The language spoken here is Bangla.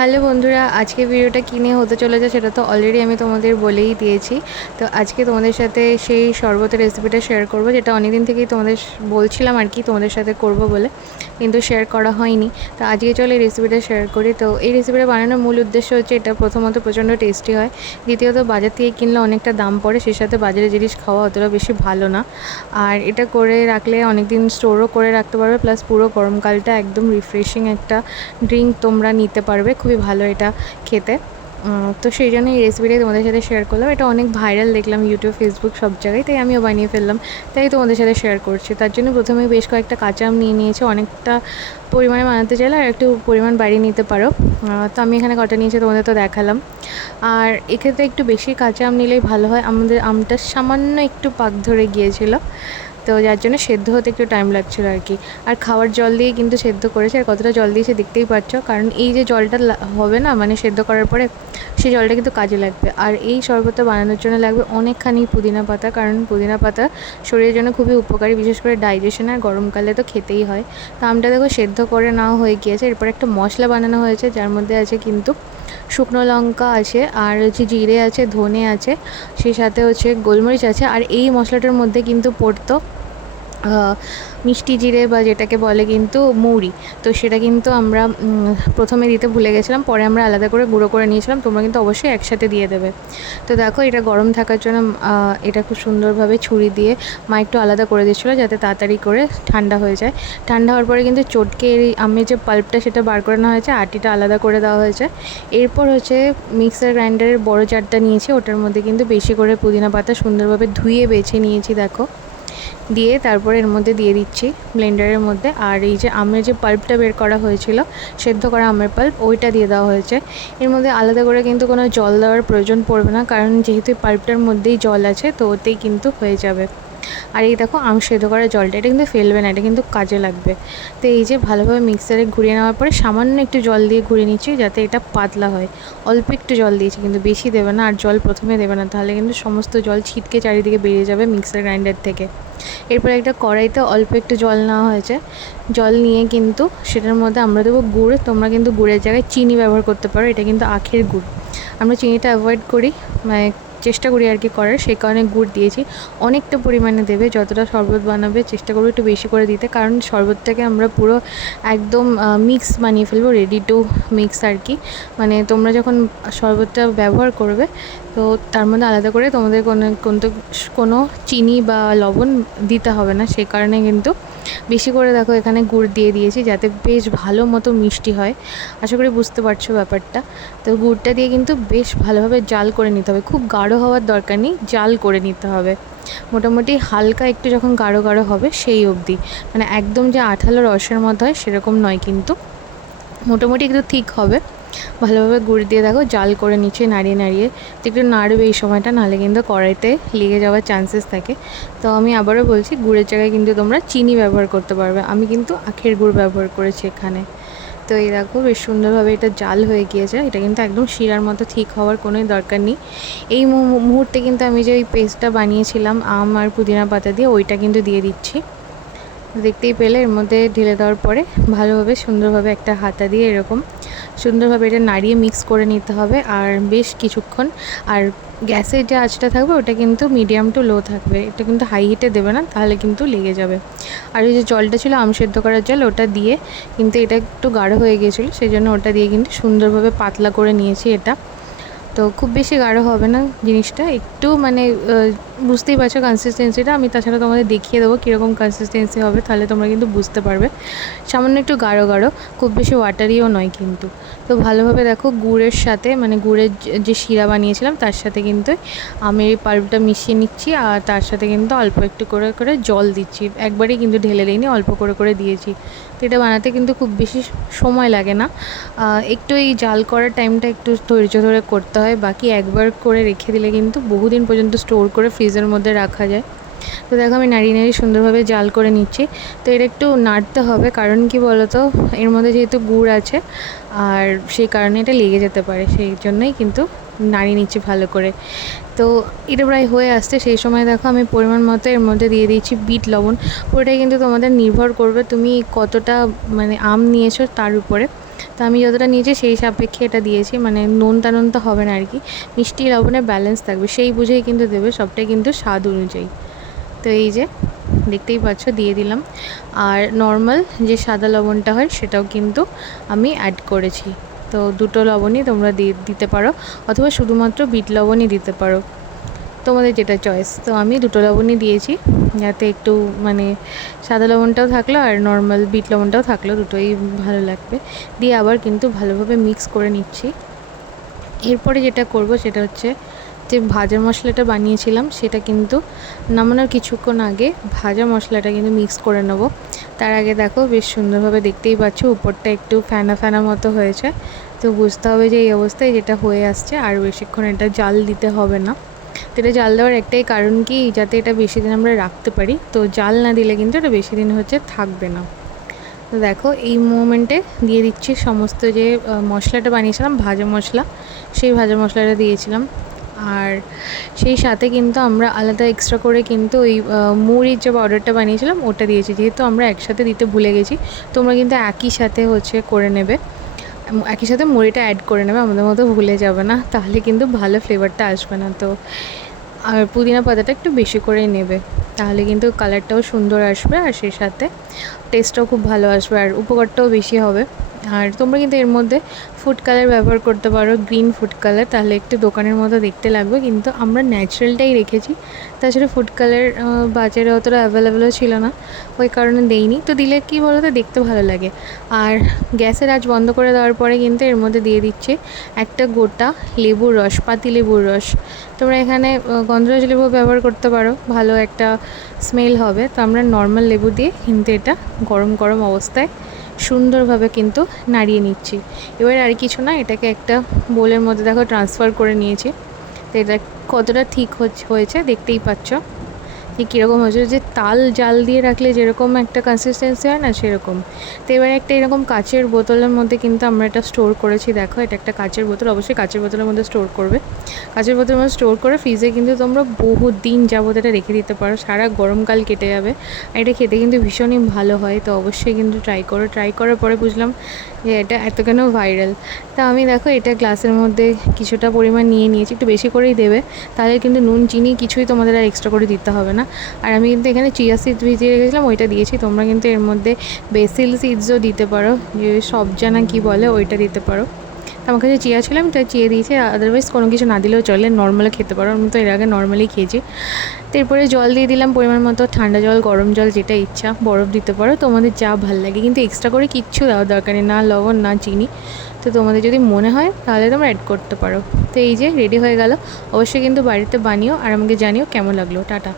হ্যালো বন্ধুরা, আজকে ভিডিওটা কী নিয়ে হতে চলেছে সেটা তো অলরেডি আমি তোমাদের বলেই দিয়েছি। তো আজকে তোমাদের সাথে সেই শরবতের রেসিপিটা শেয়ার করব, যেটা অনেকদিন থেকেই তোমাদের বলছিলাম আর কি তোমাদের সাথে করব বলে, কিন্তু শেয়ার করা হয়নি। তো আজকে চলে এই রেসিপিটা শেয়ার করি। তো এই রেসিপিটা বানানোর মূল উদ্দেশ্য হচ্ছে, এটা প্রথমত প্রচণ্ড টেস্টি হয়, দ্বিতীয়ত বাজার থেকে কিনলে অনেকটা দাম পড়ে, সেই সাথে বাজারে জিনিস খাওয়া অতটা বেশি ভালো না। আর এটা করে রাখলে অনেক দিন স্টোরও করে রাখতে পারবে, প্লাস পুরো গরমকালটা একদম রিফ্রেশিং একটা ড্রিঙ্ক তোমরা নিতে পারবে। খুবই ভালো এটা খেতে। তো সেই জন্য এই রেসিপিটাই তোমাদের সাথে শেয়ার করলাম। এটা অনেক ভাইরাল দেখলাম ইউটিউব, ফেসবুক সব জায়গায়, তাই আমিও বানিয়ে ফেললাম, তাই তোমাদের সাথে শেয়ার করছি। তার জন্য প্রথমে বেশ কয়েকটা কাঁচা আম নিয়ে নিয়েছি। অনেকটা পরিমাণে বানাতে চাইলে আর একটু পরিমাণ বাড়িয়ে নিতে পারো। তো আমি এখানে কটা নিয়েছি তোমাদের তো দেখালাম। আর এক্ষেত্রে একটু বেশি কাঁচা আম নিলেই ভালো হয়। আমাদের আমটা সামান্য একটু পাক ধরে গিয়েছিল, তো যার জন্য সেদ্ধ হতে একটু টাইম লাগছিল আর কি। আর খাওয়ার জল দিয়ে কিন্তু সেদ্ধ করেছে, আর কতটা জল দিয়েছে দেখতেই পাচ্ছ, কারণ এই যে জলটা হবে না মানে সেদ্ধ করার পরে, সেই জলটা কিন্তু কাজে লাগবে। আর এই শরবতটা বানানোর জন্য লাগবে অনেকখানি পুদিনা পাতা, কারণ পুদিনা পাতা শরীরের জন্য খুবই উপকারী, বিশেষ করে ডাইজেশন, আর গরমকালে তো খেতেই হয়। তো আমটা দেখো সেদ্ধ করে নেওয়া হয়ে গিয়েছে। এরপর একটা মশলা বানানো হয়েছে, যার মধ্যে আছে কিন্তু শুকনো লঙ্কা আছে, আর হচ্ছে জিরে আছে, ধনে আছে, সেই সাথে হচ্ছে গোলমরিচ আছে। আর এই মশলাটার মধ্যে কিন্তু পড়তো মিষ্টি জিরে, বা যেটাকে বলে কিন্তু মৌরি। তো সেটা কিন্তু আমরা প্রথমে দিতে ভুলে গেছিলাম, পরে আমরা আলাদা করে গুঁড়ো করে নিয়েছিলাম। তোমরা কিন্তু অবশ্যই একসাথে দিয়ে দেবে। তো দেখো, এটা গরম থাকার জন্য এটা খুব সুন্দরভাবে ছুরি দিয়ে মা একটু আলাদা করে দিচ্ছিলো, যাতে তাড়াতাড়ি করে ঠান্ডা হয়ে যায়। ঠান্ডা হওয়ার পরে কিন্তু চটকে এই আমের যে পাল্পটা সেটা বার করে নেওয়া হয়েছে, আটিটা আলাদা করে দেওয়া হয়েছে। এরপর হচ্ছে মিক্সার গ্রাইন্ডারের বড় জারটা নিয়েছি, ওটার মধ্যে কিন্তু বেশি করে পুদিনা পাতা সুন্দরভাবে ধুয়ে বেছে নিয়েছি দেখো, দিয়ে তারপরে এর মধ্যে দিয়ে দিচ্ছি ব্লেন্ডারের মধ্যে। আর এই যে আমের যে পাল্পটা বের করা হয়েছিল, সেদ্ধ করা আমের পাল্প, ওইটা দিয়ে দেওয়া হয়েছে। এর মধ্যে আলাদা করে কিন্তু কোনো জল দেওয়ার প্রয়োজন পড়বে না, কারণ যেহেতু পাল্পটার মধ্যেই জল আছে, তো ওতেই কিন্তু হয়ে যাবে। আর এই দেখো, আম সেদ্ধ করা জলটা, এটা কিন্তু ফেলবে না, এটা কিন্তু কাজে লাগবে। তো এই যে ভালোভাবে মিক্সারে ঘুরিয়ে নেওয়ার পরে সামান্য একটু জল দিয়ে ঘুরিয়ে নিচ্ছি, যাতে এটা পাতলা হয়। অল্প একটু জল দিয়েছি, কিন্তু বেশি দেবে না, আর জল প্রথমে দেবে না, তাহলে কিন্তু সমস্ত জল ছিটকে চারিদিকে বেরিয়ে যাবে মিক্সার গ্রাইন্ডার থেকে। এরপর একটা কড়াইতে অল্প একটু জল নেওয়া হয়েছে। জল নিয়ে কিন্তু সেটার মধ্যে আমরা দেবো গুড়। তোমরা কিন্তু গুড়ের জায়গায় চিনি ব্যবহার করতে পারো, এটা কিন্তু আখের গুড়। আমরা চিনিটা অ্যাভয়েড করি, মানে চেষ্টা করি আর কি করার, সেই কারণে গুড় দিয়েছি। অনেকটা পরিমাণে দেবে, যতটা শরবত বানাবে চেষ্টা করবে একটু বেশি করে দিতে, কারণ শরবতটাকে আমরা পুরো একদম মিক্স বানিয়ে ফেলবো, রেডি টু মিক্স আর কি। মানে তোমরা যখন শরবতটা ব্যবহার করবে, তো তার মধ্যে আলাদা করে তোমাদের কোনো চিনি বা লবণ দিতে হবে না, সেই কারণে কিন্তু বেশি করে দেখো এখানে গুড় দিয়ে দিয়েছি, যাতে বেশ ভালো মতো মিষ্টি হয়। আশা করি বুঝতে পারছো ব্যাপারটা। তো গুড়টা দিয়ে কিন্তু বেশ ভালোভাবে জাল করে নিতে হবে, খুব গাঢ় হওয়ার দরকার নেই, জাল করে নিতে হবে মোটামুটি হালকা একটু, যখন গাঢ় গাঢ় হবে সেই অবধি। মানে একদম যে আঠালো রসের মতো হয় সেরকম নয়, কিন্তু মোটামুটি একটু ঠিক হবে। ভালোভাবে গুড় দিয়ে দেখো জাল করে নিচে নাড়িয়ে নাড়িয়ে, তো একটু নাড়বে এই সময়টা, নাহলে কিন্তু কড়াইতে লেগে যাওয়ার চান্সেস থাকে। তো আমি আবারও বলছি, গুড়ের জায়গায় কিন্তু তোমরা চিনি ব্যবহার করতে পারবে, আমি কিন্তু আখের গুড় ব্যবহার করেছি এখানে। তো এই দেখো বেশ সুন্দরভাবে এটা জাল হয়ে গিয়েছে। এটা কিন্তু একদম শিরার মতো ঠিক হওয়ার কোনোই দরকার নেই। এই মুহূর্তে কিন্তু আমি যে ওই পেস্টটা বানিয়েছিলাম আম আর পুদিনা পাতা দিয়ে, ওইটা কিন্তু দিয়ে দিচ্ছি। দেখতেই পেলে, এর মধ্যে ঢেলে দেওয়ার পরে ভালোভাবে সুন্দরভাবে একটা হাতা দিয়ে এরকম সুন্দরভাবে এটা নাড়িয়ে মিক্স করে নিতে হবে, আর বেশ কিছুক্ষণ। আর গ্যাসের যে আঁচটা থাকবে ওটা কিন্তু মিডিয়াম টু লো থাকবে, এটা কিন্তু হাই হিটে দেবে না, তাহলে কিন্তু লেগে যাবে। আর ওই যে জলটা ছিল আম সেদ্ধ করার জল, ওটা দিয়ে কিন্তু এটা একটু গাঢ় হয়ে গিয়েছিলো, সেই জন্য ওটা দিয়ে কিন্তু সুন্দরভাবে পাতলা করে নিয়েছি এটা। তো খুব বেশি গাঢ় হবে না জিনিসটা, একটু মানে বুঝতেই পারছো কনসিস্টেন্সিটা। আমি তাছাড়া তোমাদের দেখিয়ে দেবো কীরকম কনসিস্টেন্সি হবে, তাহলে তোমরা কিন্তু বুঝতে পারবে। সামান্য একটু গাঢ় গাঢ়, খুব বেশি ওয়াটারিও নয় কিন্তু। তো ভালোভাবে দেখো গুড়ের সাথে, মানে গুড়ের যে শিরা বানিয়েছিলাম তার সাথে কিন্তু আমের এই পাল্পটা মিশিয়ে নিচ্ছি, আর তার সাথে কিন্তু অল্প একটু করে করে জল দিচ্ছি। একবারেই কিন্তু ঢেলে দিইনি, অল্প করে করে দিয়েছি। তো এটা বানাতে কিন্তু খুব বেশি সময় লাগে না, একটু এই জাল করার টাইমটা একটু ধৈর্য ধরে করতে হয়। বাকি একবার করে রেখে দিলে কিন্তু বহুদিন পর্যন্ত স্টোর করে ফ্রিজের মধ্যে রাখা যায়। তো দেখো আমি নাড়িয়ে নাড়িয়ে সুন্দরভাবে জাল করে নিচ্ছি। তো এটা একটু নাড়তে হবে, কারণ কি বলো তো, এর মধ্যে যেহেতু গুড় আছে, আর সেই কারণে এটা লেগে যেতে পারে, সেই জন্যই কিন্তু নাড়িয়ে নিচ্ছি ভালো করে। তো এটা প্রায় হয়ে আসছে, সেই সময় দেখো আমি পরিমাণ মতো এর মধ্যে দিয়ে দিয়েছি বিট লবণ। পুরোটাই কিন্তু তোমাদের নির্ভর করবে তুমি কতটা মানে আম নিয়েছো তার উপরে। তো আমি যতটা নিয়েছি সেই সাপেক্ষে এটা দিয়েছি, মানে নোনতা নোনতা হবে না আর কি, মিষ্টি লবণের ব্যালেন্স থাকবে সেই বুঝেই কিন্তু দেবে, সবটাই কিন্তু স্বাদ অনুযায়ী। তো এই যে দেখতেই পাচ্ছ দিয়ে দিলাম। আর নর্মাল যে সাদা লবণটা হয় সেটাও কিন্তু আমি অ্যাড করেছি। তো দুটো লবণই তোমরা দিতে পারো, অথবা শুধুমাত্র বিট লবণই দিতে পারো, তোমাদের যেটা চয়েস। তো আমি দুটো লবণই দিয়েছি, যাতে একটু মানে সাদা লবণটাও থাকলো আর নর্মাল বিট লবণটাও থাকলো, দুটোই ভালো লাগবে। দিয়ে আবার কিন্তু ভালোভাবে মিক্স করে নিচ্ছি। এরপরে যেটা করব সেটা হচ্ছে যে ভাজা মশলাটা বানিয়েছিলাম সেটা কিন্তু নামানোর কিছুক্ষণ আগে ভাজা মশলাটা কিন্তু মিক্স করে নেব। তার আগে দেখো বেশ সুন্দরভাবে দেখতেই পাচ্ছ উপরটা একটু ফ্যানা ফ্যানা মতো হয়েছে, তো বুঝতে হবে যে এই অবস্থায় যেটা হয়ে আসছে, আর বেশিক্ষণ এটা জাল দিতে হবে না। তো এটা জাল দেওয়ার একটাই কারণ কি, যাতে এটা বেশি দিন আমরা রাখতে পারি, তো জাল না দিলে কিন্তু এটা বেশি দিন থাকবে না। তো দেখো এই মোমেন্টে দিয়ে দিচ্ছি সমস্ত যে মশলাটা বানিয়েছিলাম ভাজা মশলা, সেই ভাজা মশলাটা দিয়েছিলাম। আর সেই সাথে কিন্তু আমরা আলাদা এক্সট্রা করে কিন্তু ওই মুড়ির যে পাউডারটা বানিয়েছিলাম ওটা দিয়েছি, যেহেতু আমরা একসাথে দিতে ভুলে গেছি। তোমরা কিন্তু একই সাথে করে নেবে, একই সাথে মুড়িটা অ্যাড করে নেবে, আমাদের মতো ভুলে যাবে না, তাহলে কিন্তু ভালো ফ্লেভারটা আসবে না। তো আর পুদিনা পাতাটা একটু বেশি করেই নেবে, তাহলে কিন্তু কালারটাও সুন্দর আসবে, আর সেই সাথে টেস্টটাও খুব ভালো আসবে, আর উপকারটাও বেশি হবে। আর তোমরা কিন্তু এর মধ্যে ফুড কালার ব্যবহার করতে পারো, গ্রিন ফুড কালার, তাহলে একটু দোকানের মতো দেখতে লাগবে, কিন্তু আমরা ন্যাচারালটাই রেখেছি। তাছাড়া ফুড কালার বাজারে অতটা অ্যাভেলেবেলও ছিল না, ওই কারণে দেইনি। তো দিলে কী বলো তো, দেখতে ভালো লাগে। আর গ্যাসের আঁচ বন্ধ করে দেওয়ার পরে কিন্তু এর মধ্যে দিয়ে দিচ্ছে একটা গোটা লেবুর রস, পাতি লেবুর রস। তোমরা এখানে গন্ধরাজ লেবু ব্যবহার করতে পারো, ভালো একটা স্মেল হবে। তো আমরা নর্মাল লেবু দিয়ে কিন্তু এটা গরম গরম অবস্থায় সুন্দরভাবে কিন্তু নাড়িয়ে নিচ্ছি। এবার আর কিছু না, এটাকে একটা বোলের মধ্যে দেখো ট্রান্সফার করে নিয়েছি। তো এটা কতটা ঠিক হয়েছে দেখতেই পাচ্ছ যে কীরকম হয়েছে, যে তাল জাল দিয়ে রাখলে যেরকম একটা কনসিস্টেন্সি হয় না, সেরকম। তো এবারে একটা এরকম কাচের বোতলের মধ্যে কিন্তু আমরা এটা স্টোর করেছি। দেখো এটা একটা কাচের বোতল, অবশ্যই কাচের বোতলের মধ্যে স্টোর করবে। কাচের বোতলের মধ্যে স্টোর করে ফ্রিজে কিন্তু তোমরা বহু দিন যাবত এটা রেখে দিতে পারো, সারা গরমকাল কেটে যাবে। আর এটা খেতে কিন্তু ভীষণই ভালো হয়, তো অবশ্যই কিন্তু ট্রাই করো। ট্রাই করার পরে বুঝলাম যে এটা এত কেন ভাইরাল। তা আমি দেখো এটা গ্লাসের মধ্যে কিছুটা পরিমাণ নিয়ে নিয়েছি, একটু বেশি করেই দেবে, তাহলে কিন্তু নুন চিনি কিছুই তোমাদের আর এক্সট্রা করে দিতে হবে না। আর আমি কিন্তু এখানে চিয়া সিডস ভিজিয়ে রেখেছিলাম, ওইটা দিয়েছি। তোমরা কিন্তু এর মধ্যে বেসিল সিডসও দিতে পারো, যে সবজা না কী বলে, ওইটা দিতে পারো। আমার কাছে চিয়া ছিল, আমি তাই চিয়া দিয়েছি, আদারওয়াইজ কোনো কিছু না দিলেও চলে, নর্মালি খেতে পারো। আমি তো এর আগে নর্মালি খেয়েছি। তারপরে জল দিয়ে দিলাম পরিমাণ মতো, ঠান্ডা জল গরম জল যেটা ইচ্ছা, বরফ দিতে পারো, তোমাদের যা ভালো লাগে, কিন্তু এক্সট্রা করে কিচ্ছু দেওয়ার দরকার নেই, না লবণ না চিনি। তো তোমাদের যদি মনে হয় তাহলে তোমরা অ্যাড করতে পারো। তো এই যে রেডি হয়ে গেল, অবশ্যই কিন্তু বাড়িতে বানিও আর আমাকে জানিও কেমন লাগলো। টাটা।